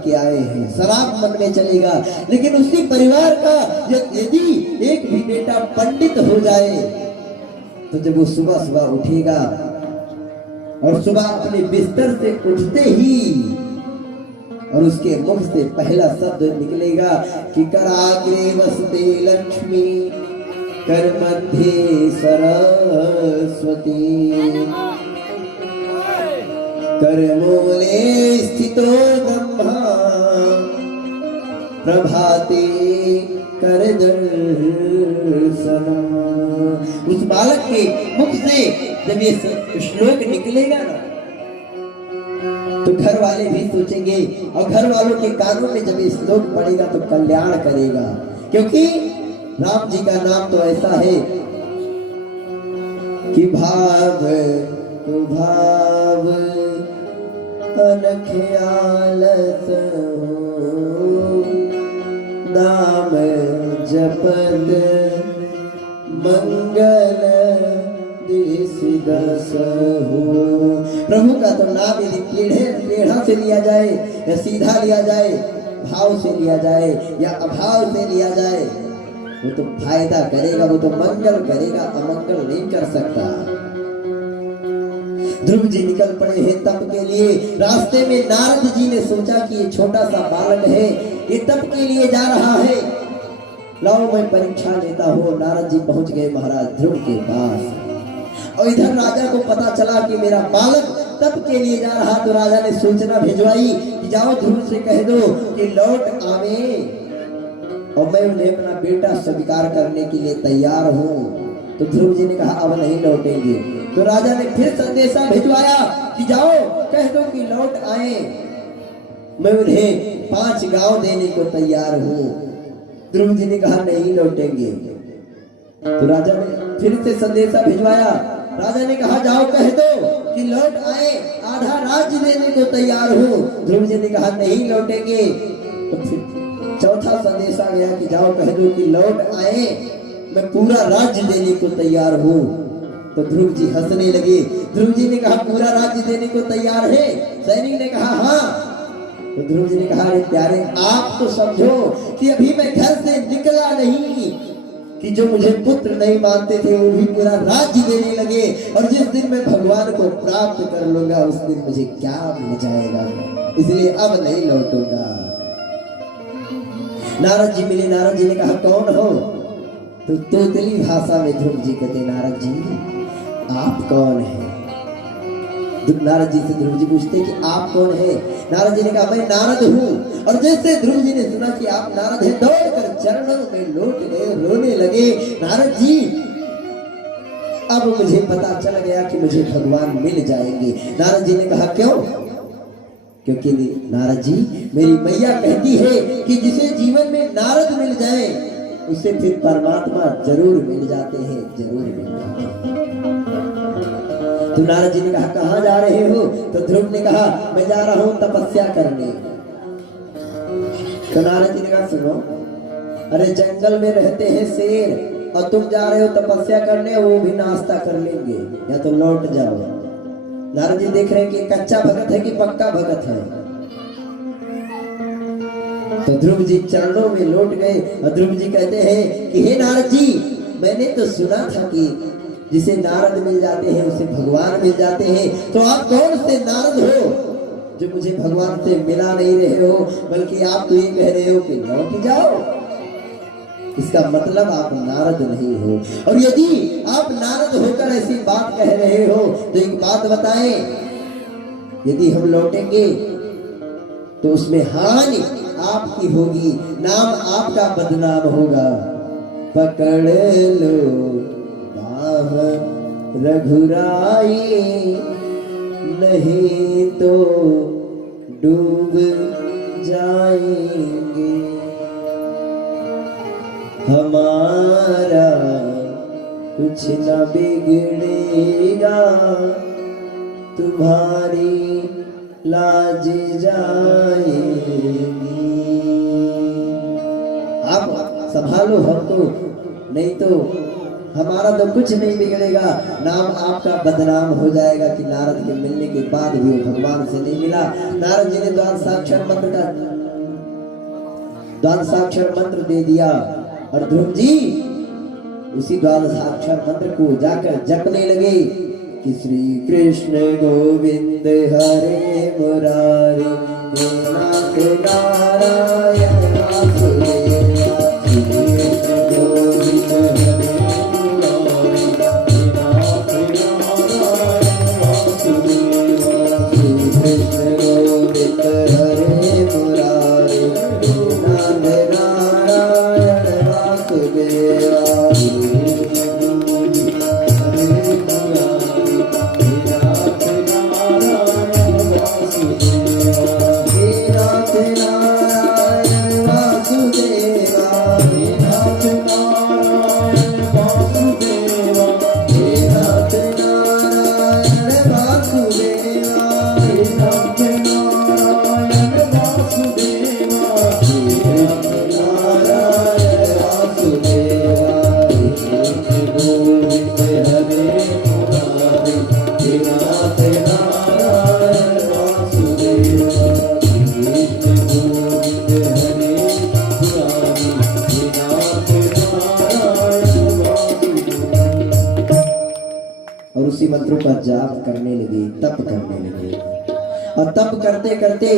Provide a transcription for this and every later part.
के आए हैं, शराब मन में चलेगा। लेकिन उसी परिवार का यदि एक भी बेटा पंडित हो जाए तो जब वो सुबह सुबह उठेगा और सुबह अपने बिस्तर से उठते ही और उसके मुख से पहला शब्द निकलेगा कि कराग्रे वसते लक्ष्मी कर मध्य सरस्वती कर मूले स्थितो ब्रह्मा प्रभाते कर दर्शनम। उस बालक के मुख से जब ये श्लोक निकलेगा ना तो घर वाले भी सोचेंगे और घर वालों के कानों में जब ये श्लोक पड़ेगा तो कल्याण करेगा। क्योंकि राम जी का नाम तो ऐसा है कि भाव तो भाव अनख्यालत नाम जपत मंगल प्रभु का तो नाम यदि टेढ़ा से लिया जाए या सीधा लिया जाए, भाव से लिया जाए या अभाव से लिया जाए, वो तो फायदा करेगा, वो तो मंगल करेगा, अमंगल नहीं कर सकता। ध्रुव जी निकल पड़े हैं तप के लिए। रास्ते में नारद जी ने सोचा कि ये छोटा सा बालक है, ये तप के लिए जा रहा है, लाओ मैं परीक्षा लेता हूँ। नारद जी पहुंच गए महाराज ध्रुव के पास और इधर राजा को पता चला कि मेरा बालक तप के लिए जा रहा। तो राजा ने सूचना भिजवाई कि जाओ ध्रुव से कह दो कि लौट आवे और मैं उन्हें अपना बेटा स्वीकार करने के लिए तैयार हूँ। तो ध्रुव जी ने कहा अब नहीं लौटेंगे। तो राजा ने फिर संदेशा भिजवाया कि जाओ कह दो कि लौट आए, मैं उन्हें 5 गांव देने को तैयार हूँ। ध्रुव जी ने कहा नहीं लौटेंगे। तो राजा ने फिर से संदेशा भिजवाया। राजा ने कहा जाओ कह दो कि लौट आए, आधा राज्य देने को तैयार हूँ। ध्रुव जी ने कहा नहीं लौटेंगे। तो फिर चौथा संदेशा गया कि जाओ कह दो कि लौट आए, मैं पूरा राज्य देने को तैयार हूँ। तो ध्रुव जी हंसने लगे। ध्रुव जी ने कहा पूरा राज्य देने को तैयार है? सैनिक ने कहा हाँ। तो ध्रुव जी ने कहा अरे प्यारे आप तो समझो कि अभी मैं घर से निकला नहीं कि जो मुझे पुत्र नहीं मानते थे वो भी पूरा राज्य देने लगे, और जिस दिन मैं भगवान को प्राप्त कर लूंगा उस दिन मुझे क्या मिल जाएगा, इसलिए अब नहीं लौटूंगा। नारद जी मिले। नारद जी ने कहा कौन हो? तो तोतली भाषा में ध्रुव जी कहते नारद जी आप कौन है? नारद जी से ध्रुव जी पूछते कि आप कौन है? नारद जी ने कहा मैं नारद हूँ। और जैसे ध्रुव जी ने सुना कि आप नारद हैं, दौड़कर चरणों में लौट गए, रोने लगे। नारद जी अब मुझे पता चल गया कि मुझे भगवान मिल जाएंगे। नारद जी ने कहा क्यों? क्योंकि नारद जी मेरी मैया कहती है कि जिसे जीवन में नारद मिल जाए उसे फिर परमात्मा जरूर मिल जाते हैं, जरूर मिल जाते हैं। तो नारद जी ने कहा कहाँ जा रहे हो? तो ध्रुव ने कहा मैं जा रहा हूँ तपस्या करने। तो नारद जी ने कहा सुनो, अरे जंगल में रहते हैं शेर और तुम जा रहे हो तपस्या करने, वो भी नाश्ता कर लेंगे, या तो लौट जाओ। नारद जी देख रहे हैं कि कच्चा भगत है कि पक्का भगत है। तो ध्रुव जी चरणों में लौट गए और ध्रुव जी कहते हैं कि हे नारद जी मैंने तो सुना था कि जिसे नारद मिल जाते हैं उसे भगवान मिल जाते हैं, तो आप कौन से नारद हो जो मुझे भगवान से मिला नहीं रहे हो, बल्कि आप तो ये कह रहे हो कि लौट जाओ? इसका मतलब आप नारद नहीं हो। और यदि आप नारद होकर ऐसी बात कह रहे हो तो एक बात बताएं, यदि हम लौटेंगे तो उसमें हानि आपकी होगी, नाम आपका बदनाम होगा। पकड़ लो बाह रघुराई, नहीं तो डूब जाएंगे। हमारा कुछ न बिगड़ेगा, तुम्हारी लाज जाएगी। आप संभालो हमको, नहीं तो हमारा तो कुछ नहीं बिगड़ेगा, नाम आपका बदनाम हो जाएगा कि नारद के मिलने के बाद भी वो भगवान से नहीं मिला। नारद जी ने द्वादशाक्षर मंत्र दे दिया और ध्रुव जी उसी द्वादशाक्षर मंत्र को जाकर जपने लगे कि श्री कृष्ण गोविंद हरे मुरारी हे नाथ नारायण वासुदेवा। मंत्रों का जाप करने लगे, तप करने लगे। और तप करते करते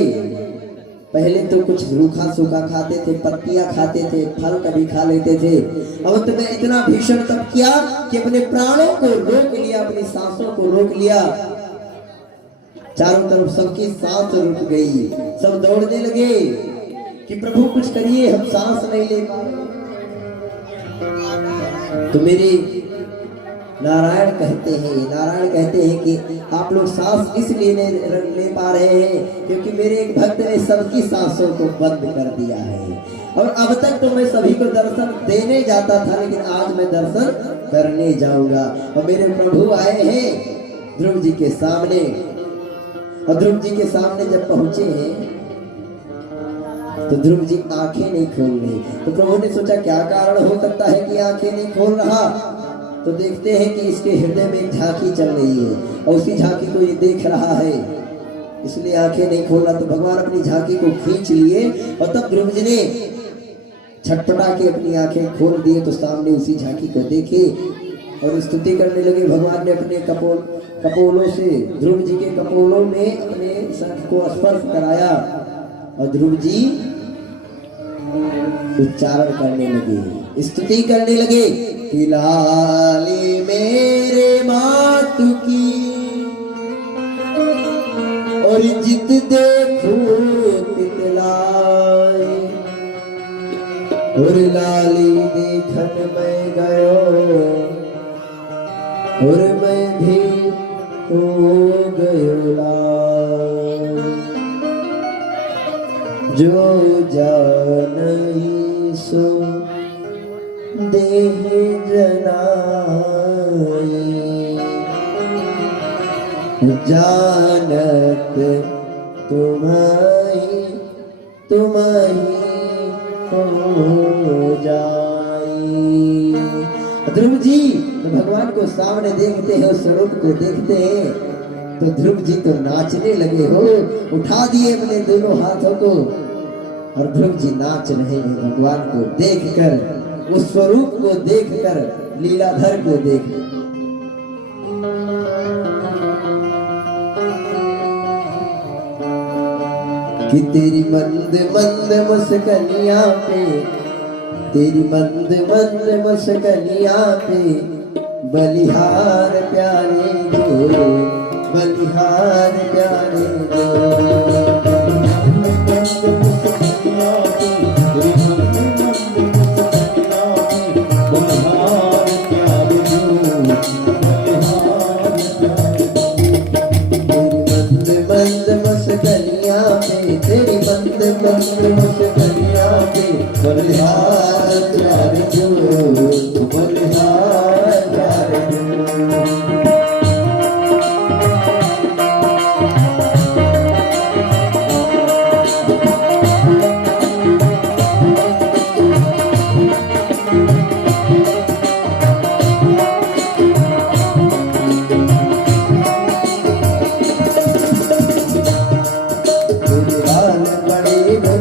पहले तो कुछ रूखा सूखा खाते थे, पत्तियां खाते थे, फल कभी खा लेते थे। अब तो मैं इतना भीषण तप किया कि अपने प्राणों को रोक लिया, अपनी सांसों को रोक लिया। चारों तरफ सबकी सांस रुक गई, सब दौड़ने लगे कि प्रभु कुछ करिए, हम सांस नहीं ले पा रहे। तो मेरे नारायण कहते हैं कि आप लोग सांस इसलिए नहीं ले पा रहे हैं क्योंकि मेरे एक भक्त ने सबकी सांसों को बंद कर दिया है। और अब तक तो मैं सभी को दर्शन देने जाता था, लेकिन आज मैं दर्शन करने जाऊंगा। और मेरे प्रभु आए हैं ध्रुव जी के सामने, और ध्रुव जी के सामने जब पहुंचे हैं तो ध्रुव जी आंखें नहीं खोल रहे। तो प्रभु ने सोचा क्या कारण हो सकता है कि आंखें नहीं खोल रहा। तो देखते हैं कि इसके हृदय में एक झांकी चल रही है और उसी झांकी को ये देख रहा है, इसलिए आंखें नहीं खोला। तो भगवान अपनी झांकी को खींच लिए और तब ध्रुव जी ने छटपटा के अपनी आंखें खोल दिए तो सामने उसी झांकी को देखे और स्तुति करने लगे। भगवान ने अपने कपोलों से ध्रुव जी के कपोलों में अपने शंख को स्पर्श कराया और ध्रुव जी उच्चारण करने लगे, स्तुति करने लगे कि लाली मेरे मातु की और जित देखूं पितलाए, और लाली देखन मैं गयो और मैं भी हो गयो लाल। जो जानई सो देह जनाई, जानत तुम्हारी हो जाई। ध्रुव जी तो भगवान को सामने देखते हैं, उस स्वरूप को देखते हैं तो ध्रुव जी तो नाचने लगे हो, उठा दिए अपने दोनों हाथों को और ध्रुव जी नाच रहे हैं भगवान को देखकर, उस स्वरूप को देखकर, लीलाधर को देख। कि तेरी मंद मंद मुस्कनिया पे, तेरी मंद मंद मुस्कनिया पे बलिहार प्यारे जो, बलिहार प्यारे जो। तेरी बंद बंद मुस्कनिया पे बलिहार प्यारे जो, बलिहार प्यारे जो।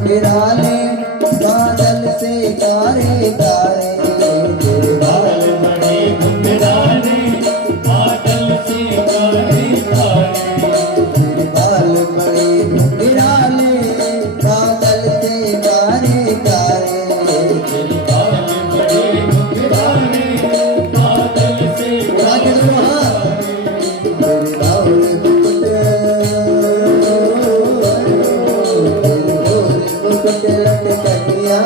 घुंघराले बादल से कारे कारे तेरे बाल बड़े घुंघराले बादल से कारे कारे बाल बड़े घुंघराले बादल से कारे कारे तेरे बाल बड़े घुंघराले बादल से उड़ा के दो हाथ तेरे बाल मुकुट लटकनिया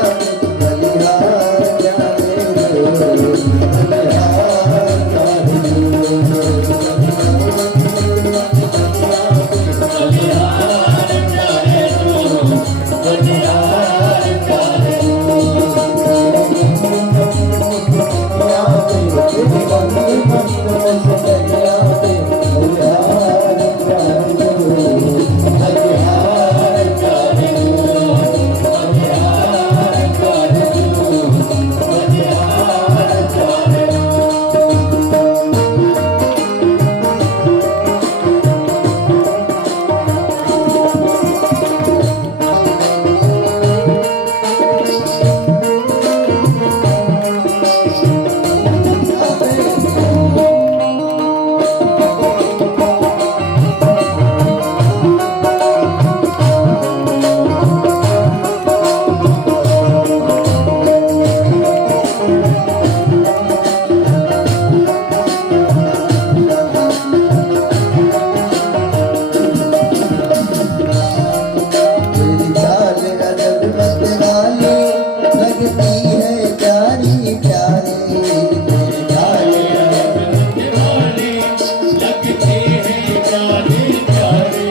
बलिहार जाने दो बलिहार जाने दो बलिहार जाने दो बलिहार जाने तेरी चाल अजब मत वाली लगती है प्यारी प्यारी तेरी चाल वाले लगते हैं प्यारे प्यारे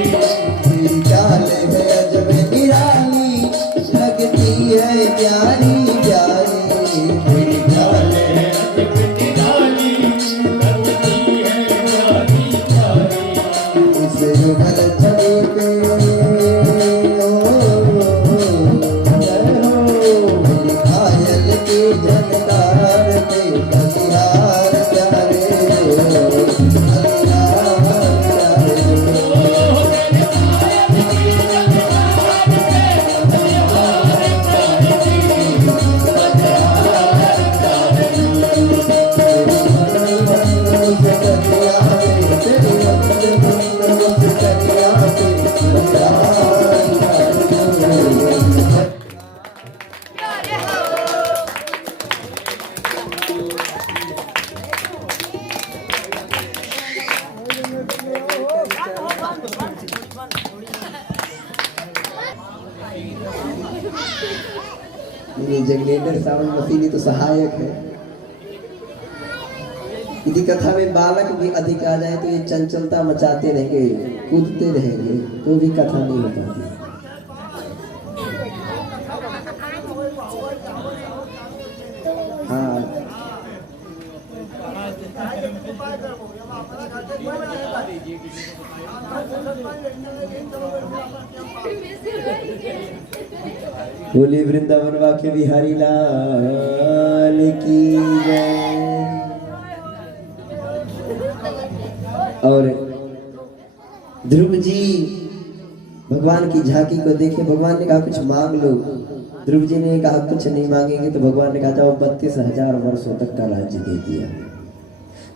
तेरी चाल है अजब निराली लगती है प्यारी प्यारी तेरी चाल है निराली लगती है प्यारी प्यारी इस युगल छवि पे मेरी घायल के जनकार पे बलिहार प्यारे बलिहार प्यारे ये जनरेटर साउंड मशीन ही तो सहायक है। यदि कथा में बालक भी अधिक आ जाए तो ये चंचलता मचाते रहेंगे, कूदते रहेंगे, तो भी कथा नहीं हो पाती। हाँ, बोली वृंदावन वाक्य बिहारी लाल की जय। और ध्रुव जी भगवान की झांकी को देखे, भगवान ने कहा कुछ मांग लो। ध्रुव जी ने कहा कुछ नहीं मांगेंगे, तो भगवान ने कहा जाओ 32,000 वर्षों तक का राज्य दे दिया।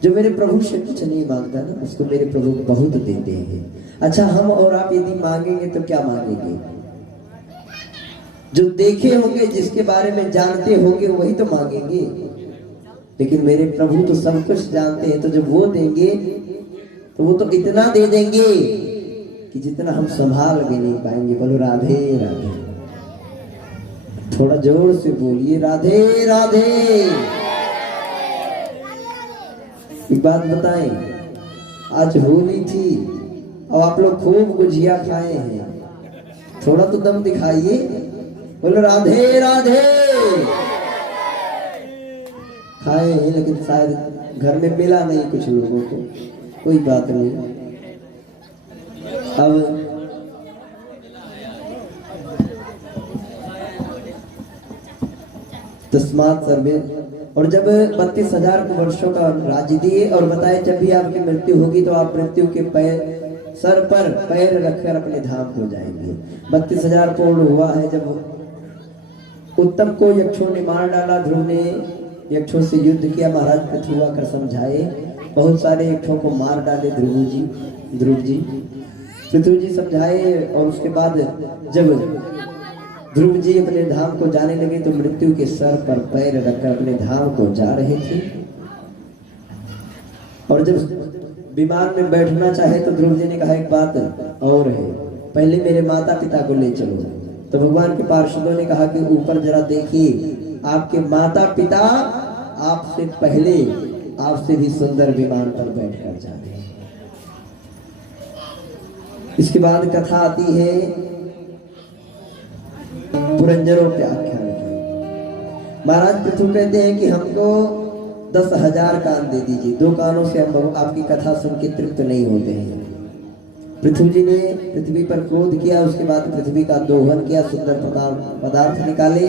जो मेरे प्रभु से कुछ नहीं मांगता ना, उसको मेरे प्रभु बहुत देते हैं। अच्छा, हम और आप यदि मांगेंगे तो क्या मांगेंगे? जो देखे होंगे, जिसके बारे में जानते होंगे, वही तो मांगेंगे। लेकिन मेरे प्रभु तो सब कुछ जानते हैं, तो जब वो देंगे तो वो तो इतना दे देंगे कि जितना हम संभाल भी नहीं पाएंगे। बोलो राधे राधे, थोड़ा जोर से बोलिए राधे राधे। एक बात बताएं, आज होली थी और आप लोग खूब गुजिया खाए हैं, थोड़ा तो दम दिखाइए। बोलो राधे राधे। खाए हैं लेकिन शायद घर में मिला नहीं कुछ लोगों को, कोई बात नहीं। अब तस्मात् सर्वे, और जब 32,000 वर्षों का राज्य दिए और बताए जब भी आपकी मृत्यु होगी तो आप मृत्यु के पैर सर पर पैर रखकर अपने धाम को जाएंगे। 32,000 पूर्ण हुआ है जब उत्तम को यक्षों ने मार डाला। ध्रुव ने यक्षों से युद्ध किया। महाराज पृथु आकर समझाए, बहुत सारे यक्षों को मार डाले ध्रुव जी पृथु जी समझाए। और उसके बाद जब ध्रुव जी अपने धाम को जाने लगे तो मृत्यु के सर पर पैर रखकर अपने धाम को जा रहे थे। और जब विमान में बैठना चाहे तो ध्रुव जी ने कहा एक बात और है, पहले मेरे माता पिता को ले चलो। तो भगवान के पार्षदों ने कहा कि ऊपर जरा देखिए, आपके माता पिता आपसे पहले आपसे भी सुंदर विमान पर बैठकर जा रहे हैं। इसके बाद कथा आती है पुरंजरों के आख्यान की। महाराज पृथु कहते हैं कि हमको 10,000 कान दे दीजिए, 2 कानों से हम आपकी कथा सुन के तृप्त नहीं होते हैं। पृथ्वी जी ने पृथ्वी पर क्रोध किया। उसके बाद पृथ्वी का दोहन किया, सुंदर पदार्थ निकाले।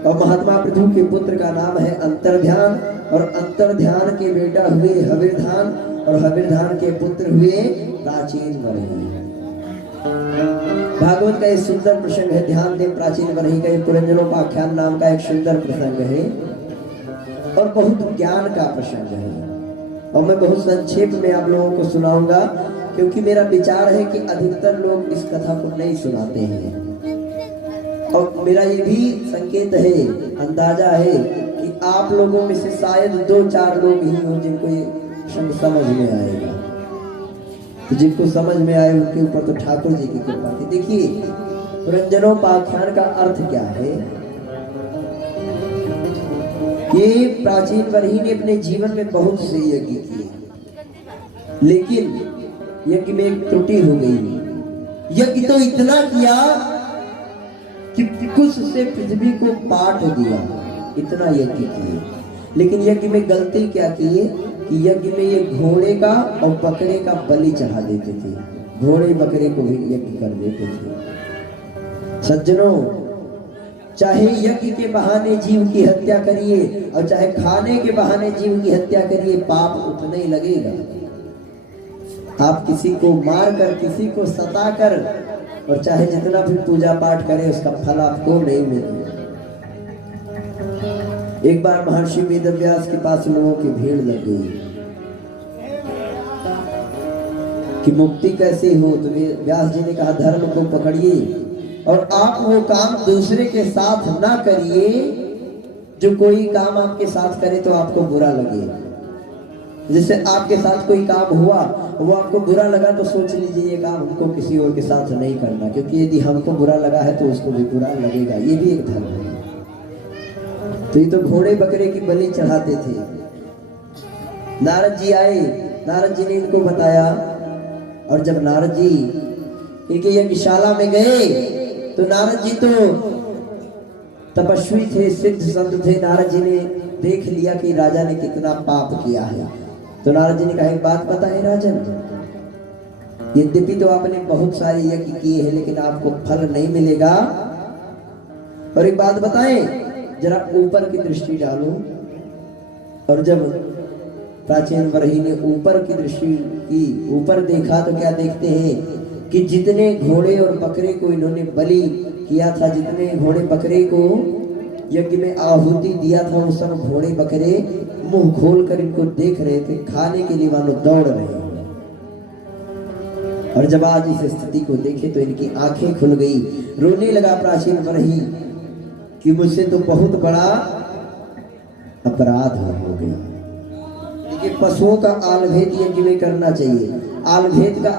और महात्मा पृथु के पुत्र का नाम है अंतर्ध्यान, और अंतर्ध्यान के बेटा हुए हविर्धान, और हविर्धान के पुत्र हुए प्राचीन वरही। भागवत का एक सुंदर प्रसंग है, ध्यान दें। प्राचीन वरही का पुरंजरों का आख्यान नाम का एक सुंदर प्रसंग है और बहुत ज्ञान का प्रसंग है। और मैं बहुत संक्षेप में आप लोगों को सुनाऊंगा, क्योंकि मेरा विचार है कि अधिकतर लोग इस कथा को नहीं सुनाते हैं। और मेरा ये भी संकेत है, अंदाजा है कि आप लोगों में से शायद 2-4 लोग ही हों जिनको ये समझ में आएगा। तो जिनको समझ में आए उनके ऊपर तो ठाकुर जी की कृपा थी। देखिए पुरंजरों का आख्यान का अर्थ क्या है। ये प्राचीन वरही ने अपने जीवन में बहुत से यज्ञ किए, लेकिन यज्ञ में एक त्रुटि हो गई। यज्ञ तो इतना किया कि कुछ से पृथ्वी को पाट दिया, इतना यज्ञ किए। लेकिन यज्ञ में गलती क्या किए कि यज्ञ में ये घोड़े का और बकरे का बलि चढ़ा देते थे। घोड़े बकरे को भी यज्ञ कर देते थे। सज्जनों, चाहे यज्ञ के बहाने जीव की हत्या करिए और चाहे खाने के बहाने जीव की हत्या करिए, पाप उतना ही लगेगा। आप किसी को मार कर, किसी को सता कर, और चाहे जितना भी पूजा पाठ करें उसका फल आपको नहीं मिलेगा। एक बार महर्षि वेदव्यास के पास लोगों की भीड़ लग गई कि मुक्ति कैसे हो। तो व्यास जी ने कहा धर्म को पकड़िए और आप वो काम दूसरे के साथ ना करिए जो कोई काम आपके साथ करे तो आपको बुरा लगे। जैसे आपके साथ कोई काम हुआ, वो आपको बुरा लगा तो सोच लीजिए ये काम हमको किसी और के साथ नहीं करना, क्योंकि यदि हमको बुरा लगा है तो उसको भी बुरा लगेगा। ये भी एक धर्म है। तो ये तो घोड़े बकरे की बलि चढ़ाते थे। नारद जी आए, नारद जी ने इनको बताया। और जब नारद जी इनके यज्ञशाला में गए तो नारद जी तो तपस्वी थे, सिद्ध संत थे। नारद जी ने देख लिया कि राजा ने कितना पाप किया है। तो नारद जी ने कहा एक बात बताएं राजन, यद्यपि तो आपने बहुत सारे यज्ञ किए हैं लेकिन आपको फल नहीं मिलेगा। और एक बात बताएं, जरा ऊपर की दृष्टि डालो। और जब प्राचीन वरही ने ऊपर की दृष्टि की, ऊपर देखा तो क्या देखते हैं कि जितने घोड़े और बकरे को इन्होंने बलि किया था, जितने घोड़े बकरे को यज्ञ में आहुति दिया था, वो सब घोड़े बकरे मुंह खोलकर इनको देख रहे थे, खाने के लिए मानो दौड़ रहे हैं। और जब आज इस स्थिति को देखे तो इनकी आंखें खुल गई। रोने लगा प्राचीन वरही कि मुझसे तो बहुत बड़ा अपराध हो गया। देखिए पशुओं का आलभेद यज्ञ में करना चाहिए। आलभेद का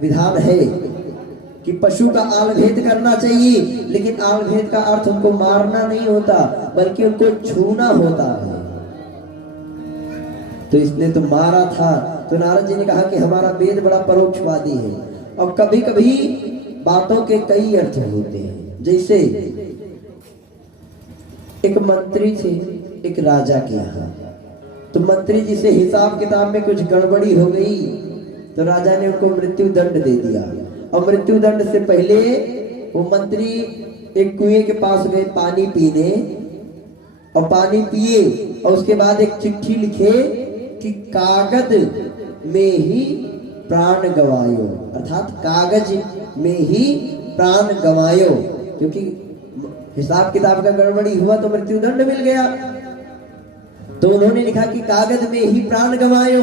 विधान है कि पशु का आलभेद करना चाहिए, लेकिन आलभेद का अर्थ उनको मारना नहीं होता बल्कि उनको छूना होता है। तो इसने तो मारा था। तो नारद जी ने कहा कि हमारा वेद बड़ा परोक्षवादी है और कभी कभी बातों के कई अर्थ होते हैं। जैसे एक मंत्री थे एक राजा के यहाँ, तो मंत्री जी से हिसाब किताब में कुछ गड़बड़ी हो गई तो राजा ने उनको मृत्यु दंड दे दिया। और मृत्यु दंड से पहले वो मंत्री एक कुएं के पास गए पानी पीने, और पानी पिए और उसके बाद एक चिट्ठी लिखे कि कागज में ही प्राण गवायो, अर्थात कागज में ही प्राण गवायो, क्योंकि हिसाब किताब का गड़बड़ी हुआ तो मृत्युदंड मिल गया। तो उन्होंने लिखा कि कागज में ही प्राण गवायो।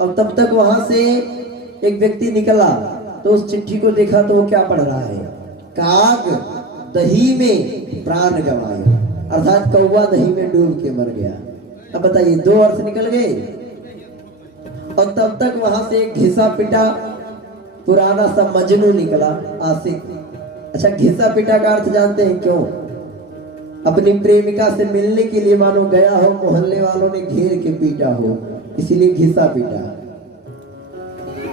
अब तब तक वहां से एक व्यक्ति निकला तो उस चिट्ठी को देखा तो वो क्या पढ़ रहा है, काग दही में प्राण गवायो, अर्थात कौवा दही में डूब के मर गया। अब बताइए, दो अर्थ निकल गए। और तब तक वहां से एक घिसा पिटा पुराना सा मजनू निकला, आशिक। अच्छा, घिसा पिटा का अर्थ जानते हैं क्यों? अपनी प्रेमिका से मिलने के लिए मानो गया हो, मोहल्ले वालों ने घेर के पीटा हो, इसीलिए घिसा पिटा।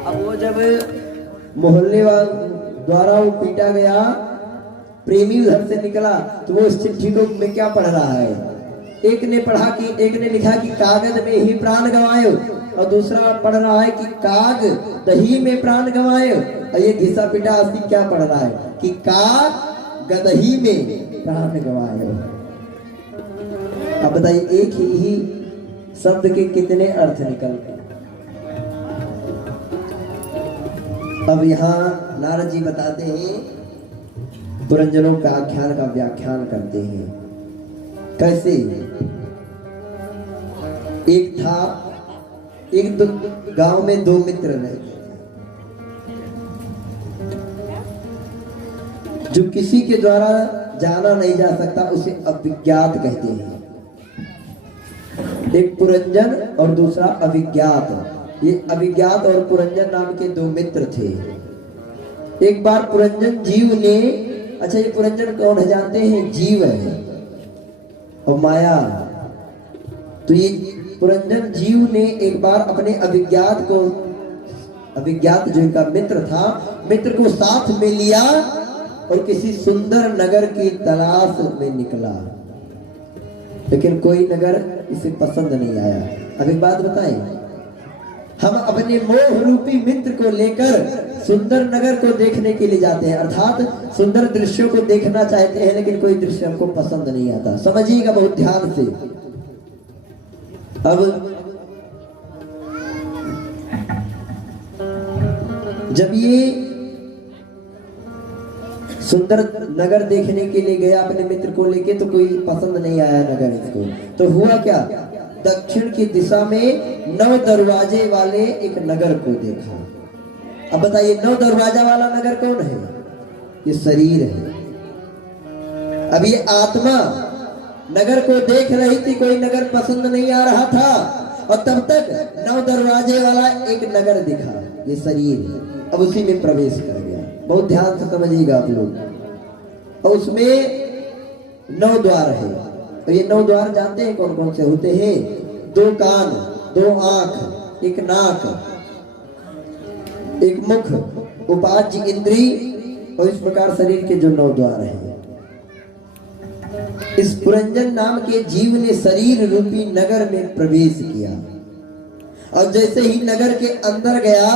अब वो जब मोहल्ले वालों द्वारा वो पीटा गया, प्रेमी उधर से निकला तो वो इस चिट्ठी को में क्या पढ़ रहा है, एक ने पढ़ा कि एक ने लिखा कि कागज में ही प्राण गवायो, और दूसरा पढ़ रहा है कि काग दही में प्राण गवायो। और ये घिसा पिटा आदमी क्या पढ़ रहा है कि काग गदही में प्राण गवायो। अब बताइए, एक ही शब्द के कितने अर्थ निकल गए। अब यहाँ नारद जी बताते हैं, पुरंजनों का आख्यान का व्याख्यान करते हैं। कैसे? एक गांव में दो मित्र रहते, जो किसी के द्वारा जाना नहीं जा सकता उसे अविज्ञात कहते हैं। एक पुरंजन और दूसरा अविज्ञात। ये अविज्ञात और पुरंजन नाम के दो मित्र थे। एक बार पुरंजन जीव ने, अच्छा ये पुरंजन कौन है जानते हैं? जीव है और माया। तो ये पुरंजन जीव ने एक बार अपने अविज्ञात को, अविज्ञात जो इनका मित्र था, मित्र को साथ में लिया और किसी सुंदर नगर की तलाश में निकला, लेकिन कोई नगर इसे पसंद नहीं आया। अब एक बात बताएं, हम अपने मोह रूपी मित्र को लेकर सुंदर नगर को देखने के लिए जाते हैं, अर्थात सुंदर दृश्यों को देखना चाहते हैं, लेकिन कोई दृश्य हमको पसंद नहीं आता। समझिएगा बहुत ध्यान से। अब जब ये सुंदर नगर देखने के लिए गया अपने मित्र को लेके, तो कोई पसंद नहीं आया नगर इसको। तो हुआ क्या, दक्षिण की दिशा में 9 दरवाजे वाले एक नगर को देखा। अब बताइए, 9 दरवाजा वाला नगर कौन है? ये शरीर है। अब ये आत्मा नगर को देख रही थी, कोई नगर पसंद नहीं आ रहा था, और तब तक 9 दरवाजे वाला एक नगर दिखा, ये शरीर है। अब उसी में प्रवेश कर गया। बहुत ध्यान से समझिएगा आप लोग। और उसमें 9 द्वार है। तो ये 9 द्वार जानते हैं कौन कौन से होते हैं? 2 कान, 2 आंख, 1 नाक, 1 मुख, उपाज्य इंद्री, और इस प्रकार शरीर के जो 9 द्वार हैं। इस पुरंजन नाम के जीव ने शरीर रूपी नगर में प्रवेश किया, और जैसे ही नगर के अंदर गया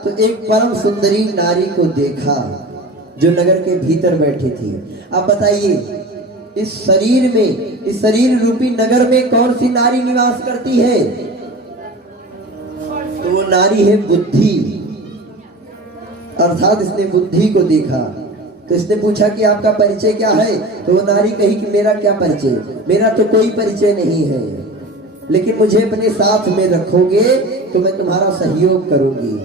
तो एक परम सुंदरी नारी को देखा जो नगर के भीतर बैठी थी। अब बताइए, इस शरीर में, इस शरीर रूपी नगर में कौन सी नारी निवास करती है? तो वो नारी है बुद्धि, अर्थात इसने बुद्धि को देखा। तो इसने पूछा कि आपका परिचय क्या है? तो वो नारी कही कि मेरा क्या परिचय, मेरा तो कोई परिचय नहीं है, लेकिन मुझे अपने साथ में रखोगे तो मैं तुम्हारा सहयोग करूंगी।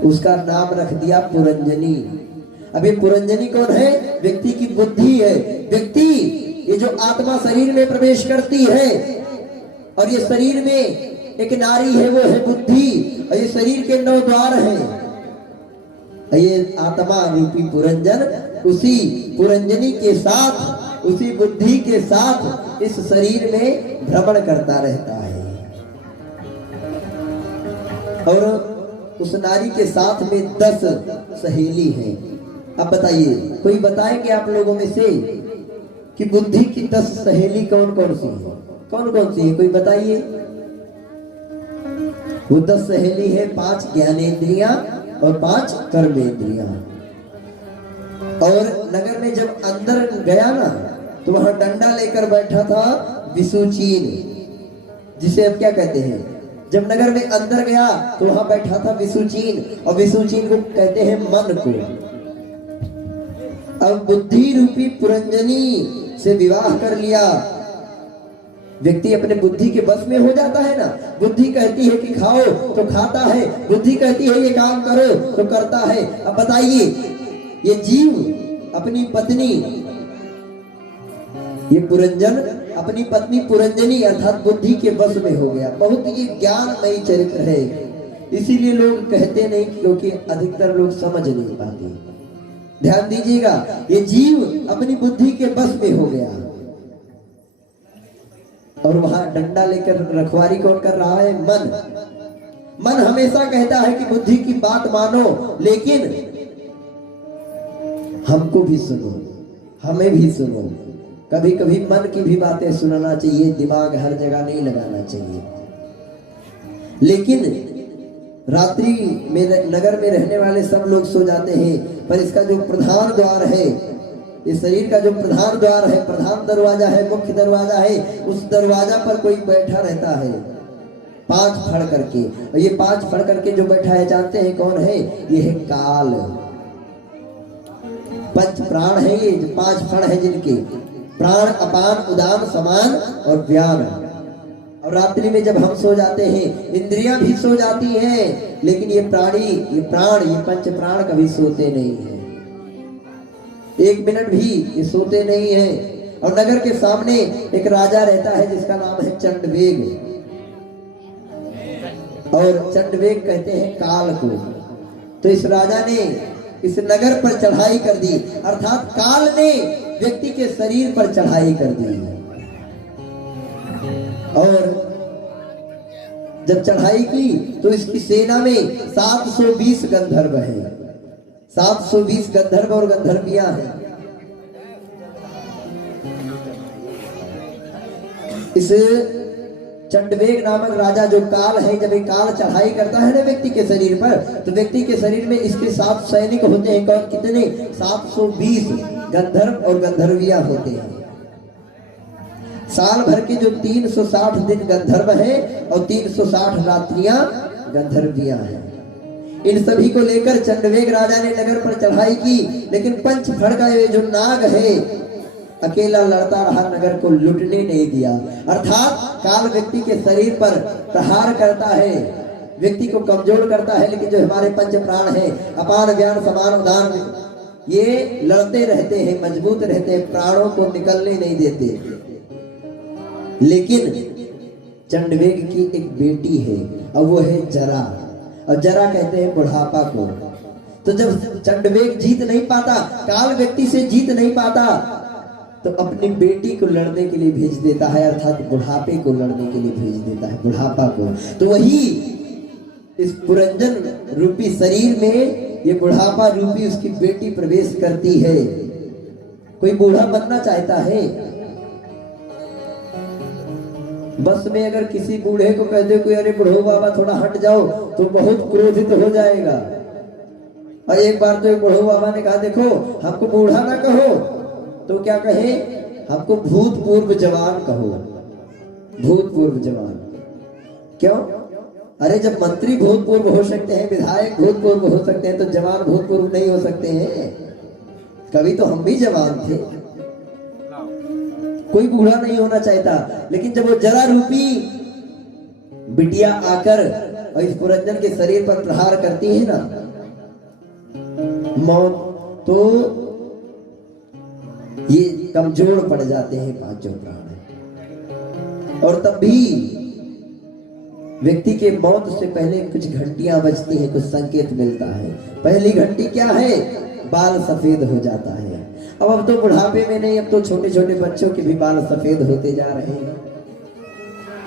उसका नाम रख दिया पुरंजनी। अब ये पुरंजनी कौन है? व्यक्ति की बुद्धि है। व्यक्ति, ये जो आत्मा शरीर में प्रवेश करती है, और ये शरीर में एक नारी है, वो है बुद्धि, और ये शरीर के 9 द्वार हैं। ये आत्मा रूपी पुरंजन उसी पुरंजनी के साथ, उसी बुद्धि के साथ इस शरीर में भ्रमण करता रहता है। और उस नारी के साथ में 10 सहेली हैं। अब बताइए, कोई बताएंगे आप लोगों में से कि बुद्धि की 10 सहेली कौन कौन सी है? कौन कौन सी है, कोई बताइए। वो 10 सहेली है, 5 ज्ञानेंद्रियां और 5 कर्मेंद्रियां। और नगर में जब अंदर गया ना, तो वहां डंडा लेकर बैठा था विसुचीन, जिसे अब क्या कहते हैं? जब नगर में अंदर गया तो वहां बैठा था विसुचीन, और विसुचीन को कहते हैं मन को। अब बुद्धि रूपी पुरंजनी से विवाह कर लिया। व्यक्ति अपने बुद्धि के बस में हो जाता है ना। बुद्धि कहती है कि खाओ तो खाता है, बुद्धि कहती है ये काम करो तो करता है। अब बताइए, ये जीव अपनी पत्नी, ये पुरंजन अपनी पत्नी पुरंजनी अर्थात बुद्धि के बस में हो गया। बहुत ही ज्ञानमयी चरित्र है, इसीलिए लोग कहते नहीं, क्योंकि अधिकतर लोग समझ नहीं पाते। ध्यान दीजिएगा, ये जीव अपनी बुद्धि के बस में हो गया, और वहां डंडा लेकर रखवारी कौन कर रहा है? मन। मन हमेशा कहता है कि बुद्धि की बात मानो, लेकिन हमको भी सुनो, हमें भी सुनो। कभी कभी मन की भी बातें सुनना चाहिए, दिमाग हर जगह नहीं लगाना चाहिए। लेकिन रात्रि में नगर में रहने वाले सब लोग सो जाते हैं, पर इसका जो प्रधान द्वार है, इस शरीर का जो प्रधान द्वार है, प्रधान दरवाजा है, मुख्य दरवाजा है, उस दरवाजा पर कोई बैठा रहता है 5 फड़ करके। और ये 5 फड़ करके जो बैठा है, जानते हैं कौन है? ये है काल। 5 प्राण है ये, 5 फड़ है जिनके प्राण, अपान, उदान, समान और व्यान। और रात्रि में जब हम सो जाते हैं, इंद्रियां भी सो जाती हैं, लेकिन ये प्राणी, ये प्राण, ये 5 प्राण कभी सोते नहीं है, 1 मिनट भी ये सोते नहीं है। और नगर के सामने एक राजा रहता है जिसका नाम है चंडवेग, और चंडवेग कहते हैं काल को। तो इस राजा ने इस नगर पर चढ़ाई कर दी, अर्थात काल ने व्यक्ति के शरीर पर चढ़ाई कर दी। और जब चढ़ाई की तो इसकी सेना में 720 गंधर्व हैं, 720 गंधर्व और गंधर्वियां हैं। इस चंडवेग नामक राजा जो काल है, जब ये काल चढ़ाई करता है ना व्यक्ति के शरीर पर, तो व्यक्ति के शरीर में इसके 7 सैनिक होते हैं। कौन? कितने? 720 गंधर्व और गंधर्वियां होते हैं। साल भर के जो 360 दिन गंधर्व हैं और 360 रात्रियां गंधर्वियां हैं। इन सभी को लेकर चंडवेग राजा ने नगर पर चढ़ाई की, लेकिन पंचफड़ का ये जो नाग है अकेला लड़ता रहा, नगर को लुटने नहीं दिया। अर्थात काल व्यक्ति के शरीर पर प्रहार करता है, व्यक्ति को कमजोर करता है, लेकिन जो हमारे 5 प्राण हैं, अपान, व्यान, समान, उदान, ये लड़ते रहते हैं, मजबूत रहते हैं, प्राणों को निकलने नहीं देते। लेकिन चंडवेग की एक बेटी है, और वो है जरा, और जरा कहते हैं बुढ़ापा को। तो जब चंडवेग जीत नहीं पाता, काल व्यक्ति से जीत नहीं पाता, तो अपनी बेटी को लड़ने के लिए भेज देता है, अर्थात बुढ़ापे को लड़ने के लिए भेज देता है, बुढ़ापा को। तो वही इस पुरंजन रूपी शरीर में ये बुढ़ापा रूपी उसकी बेटी प्रवेश करती है। कोई बूढ़ा बनना चाहता है? बस में अगर किसी बूढ़े को कह दे कोई, अरे बूढ़ो बाबा थोड़ा हट जाओ, तो बहुत क्रोधित हो जाएगा। और एक बार तो एक बूढ़ो बाबा ने कहा, देखो हमको बूढ़ा ना कहो, तो क्या कहे? हमको भूतपूर्व जवान कहो, भूतपूर्व जवान। क्यों? अरे जब मंत्री भूतपूर्व हो सकते हैं, विधायक भूतपूर्व हो सकते हैं, तो जवान भूतपूर्व नहीं हो सकते हैं? कभी तो हम भी जवान थे। कोई बूढ़ा नहीं होना चाहता, लेकिन जब वो जरा रूपी बिटिया आकर और इस पुरंजन के शरीर पर प्रहार करती है ना मौत, तो ये कमजोर पड़ जाते हैं 5 प्राण। और तब भी व्यक्ति के मौत से पहले कुछ घंटियां बजती हैं, कुछ संकेत मिलता है। पहली घंटी क्या है? बाल सफेद हो जाता है। अब तो बुढ़ापे में नहीं, अब तो छोटे छोटे बच्चों के भी बाल सफेद होते जा रहे हैं।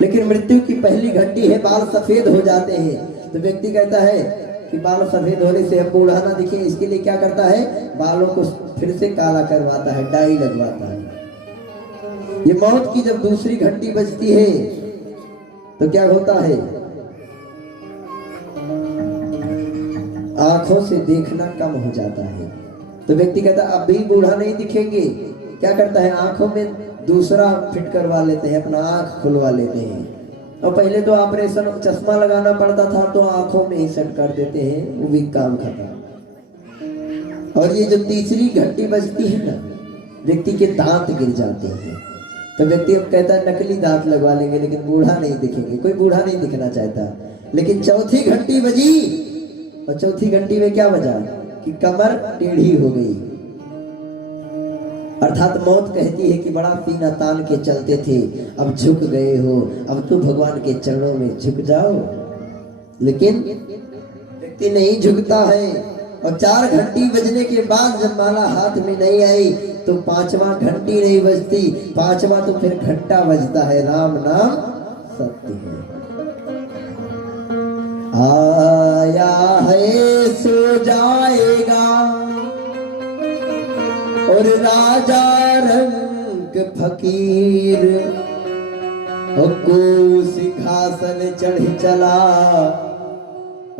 लेकिन मृत्यु की पहली घंटी है, बाल सफेद हो जाते हैं। तो व्यक्ति कहता है कि बाल सफेद होने से अब बूढ़ा ना दिखे, इसके लिए क्या करता है? बालों को फिर से काला करवाता है, डाई लगवाता है। ये मौत की जब दूसरी घंटी बजती है तो क्या होता है? आंखों से देखना कम हो जाता है। तो व्यक्ति कहता है अब भी बूढ़ा नहीं दिखेंगे, क्या करता है? आंखों में दूसरा फिट करवा लेते हैं, अपना आंख खुलवा लेते हैं। और पहले तो ऑपरेशन चश्मा लगाना पड़ता था, तो आंखों में ही सेट कर देते हैं, वो भी काम खत्म। और ये जो तीसरी घंटी बजती है ना, व्यक्ति के दांत गिर जाते हैं, तो व्यक्ति अब कहता है नकली दांत लगवा लेंगे, लेकिन बूढ़ा नहीं दिखेंगे, कोई बूढ़ा नहीं दिखना चाहता। लेकिन चौथी घंटी बजी, और चौथी घंटी में क्या बजा कि कमर टेढ़ी हो गई, अर्थात मौत कहती है कि बड़ा सीना तान के चलते थे, अब झुक गए हो, अब तो भगवान के चरणों में झुक जाओ। लेकिन व्यक्ति नहीं झुकता है। और 4 घंटी बजने के बाद जब माला हाथ में नहीं आई, तो 5वां घंटी नहीं बजती, 5वां तो फिर घंटा बजता है, राम नाम सत्य है। आया है सो जाएगा, और राजा रंग फकीर, और को सिंहासन चढ़ चला,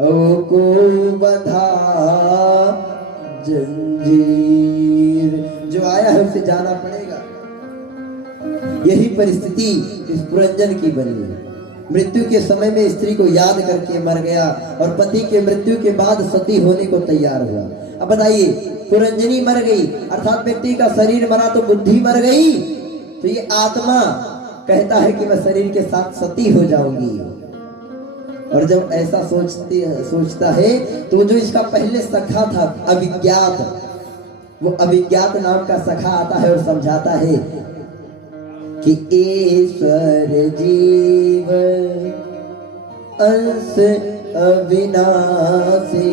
और को बंधा जंजीर। जो आया है उसे जाना पड़ेगा। यही परिस्थिति इस पुरंजन की बनी। मृत्यु के समय में स्त्री को याद करके मर गया, और पति के मृत्यु के बाद सती होने को तैयार हुआ। अब बताइए, पुरंजनी मर गई, अर्थात व्यक्ति का शरीर मरा तो बुद्धि मर गई, तो ये आत्मा कहता है कि मैं शरीर के साथ सती हो जाऊंगी। और जब ऐसा सोचता है, तो जो इसका पहले सखा था अविज्ञात, वो अविज्ञात नाम का सखा आता है और समझाता है कि ईश्वर जीव अंश अविनाशी,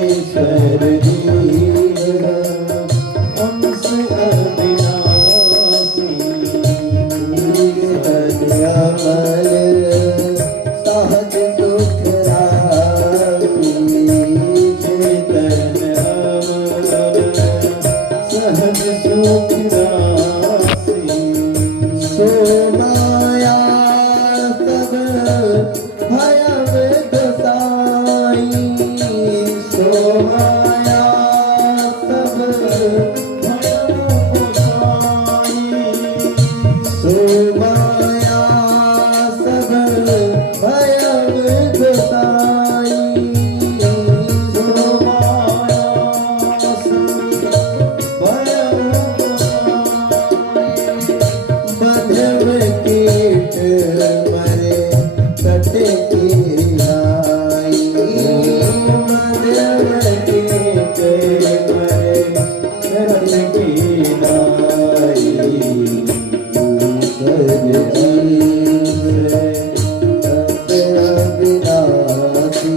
ईश्वर जीव अंश अविनाशी, अमल सहज सुख राशि, चेतन अमल सहज सुख राशि। सो माया सब भयम गोसाई, सो माया सब भयम गोसाई, सो माया सब भयम गोसाई, सो माया सब भयम बंधव कीट मरे कट की नाई, बंधव कीट मरे कट की नाई, ईश्वर जीव अंश अविनाशी,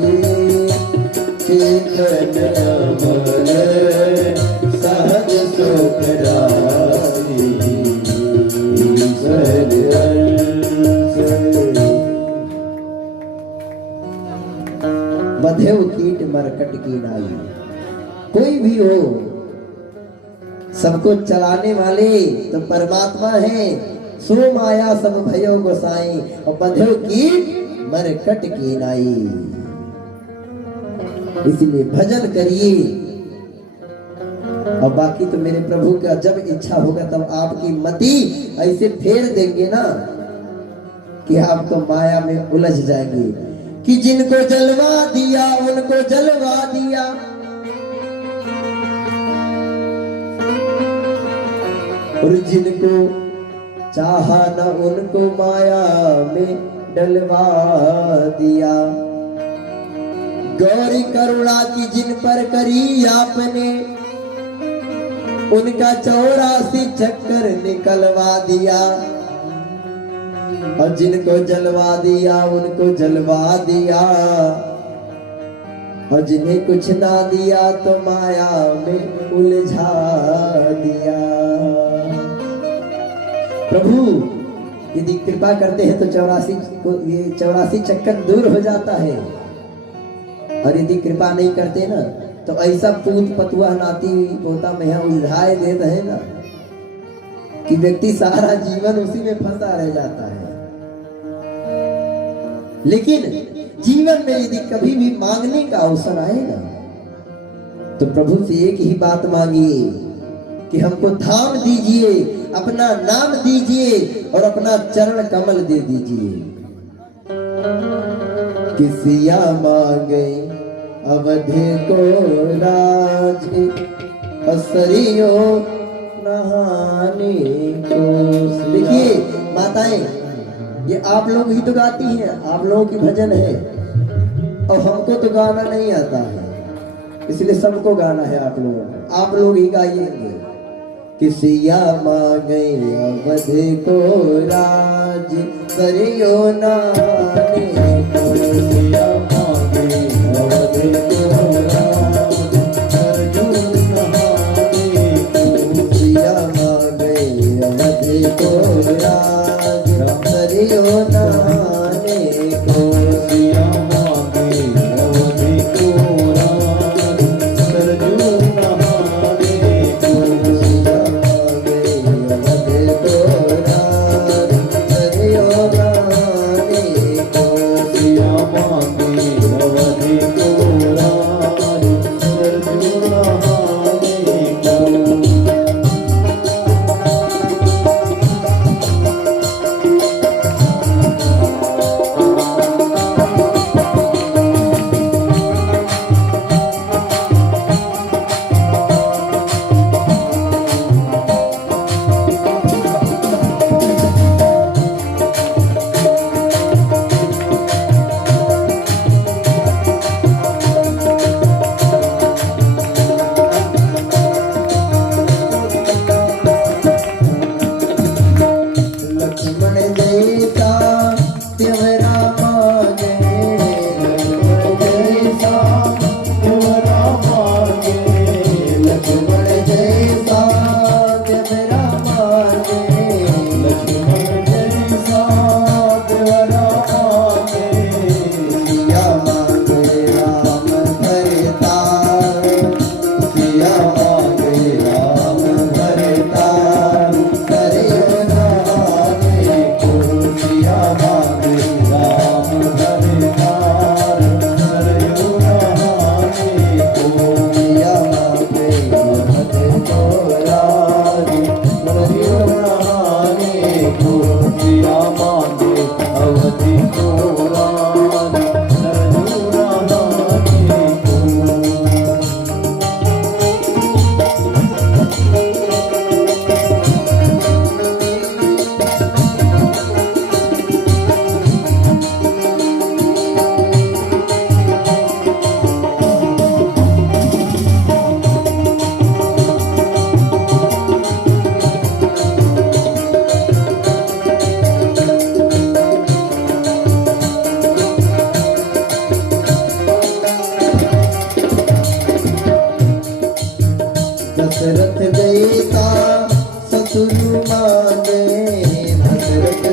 चेतन अमल सहज सुख राशि, ईश्वर अंश। बंधेव कीट मरकट की नाई। कोई भी हो, सबको चलाने वाले तो परमात्मा है। सो माया सब भयो गोसाई, और बंधेव कीट मरकट की नाई। इसलिए भजन करिए, और बाकी तो मेरे प्रभु का जब इच्छा होगा तब आपकी मति ऐसे फेर देंगे ना कि आप तो माया में उलझ जाएंगे। कि जिनको जलवा दिया उनको जलवा दिया, और जिनको चाहा न उनको माया में डलवा दिया। गौरी करुणा की जिन पर करी आपने, उनका 84 चक्कर निकलवा दिया। और जिनको जलवा दिया उनको जलवा दिया, और जिन्हें कुछ ना दिया तो माया में उलझा दिया। प्रभु यदि कृपा करते हैं तो 84 चक्कर दूर हो जाता है, और यदि कृपा नहीं करते ना तो ऐसा पूत पतुआ नाती पोता में उलझाए देते हैं ना कि व्यक्ति सारा जीवन उसी में फंसा रह जाता है। लेकिन जीवन में यदि कभी भी मांगने का अवसर आएगा तो प्रभु से एक ही बात मांगिए कि हमको धाम दीजिए, अपना नाम दीजिए और अपना चरण कमल दे दीजिए। किसिया मांगे अवधि को राज, असरियो नहाने को। देखिए माताएं, ये आप लोग ही तो गाती हैं, आप लोगों की भजन है, और हमको तो गाना नहीं आता है, इसलिए सबको गाना है आप लोगों को, आप लोग ही गाइएंगे। किसिया मांगे अवधि को राज, सरियो नहाने को। किसिया मांगे अवधि को राज, सरजू नहाने को। किसिया मांगे अवधि को राज, सरियो नहाने को। किसिया मांगे अवधि को राज, सरजू नहाने को। किसिया मांगे अवधि को राज, सरजू नहाने को। लक्ष्मण जैसा तेरा मांगे, लक्ष्मण जैसा तेरा मांगे, लक्ष्मण जैसा तेरा मांगे। लक्ष्मण जैसा तेरा मांगे। सिया मांगे राम भरतार, सिया मांगे राम भरतार, सरियो नहाने को। किसिया मांगे राम भरतार, सरयू नहाने को। सिया मांगे अवधि को राज, सरयू नहाने को। किसिया मांगे अवधि को राज, सरयू नहाने को। दशरथ जैसा ससुर मांगे, दशरथ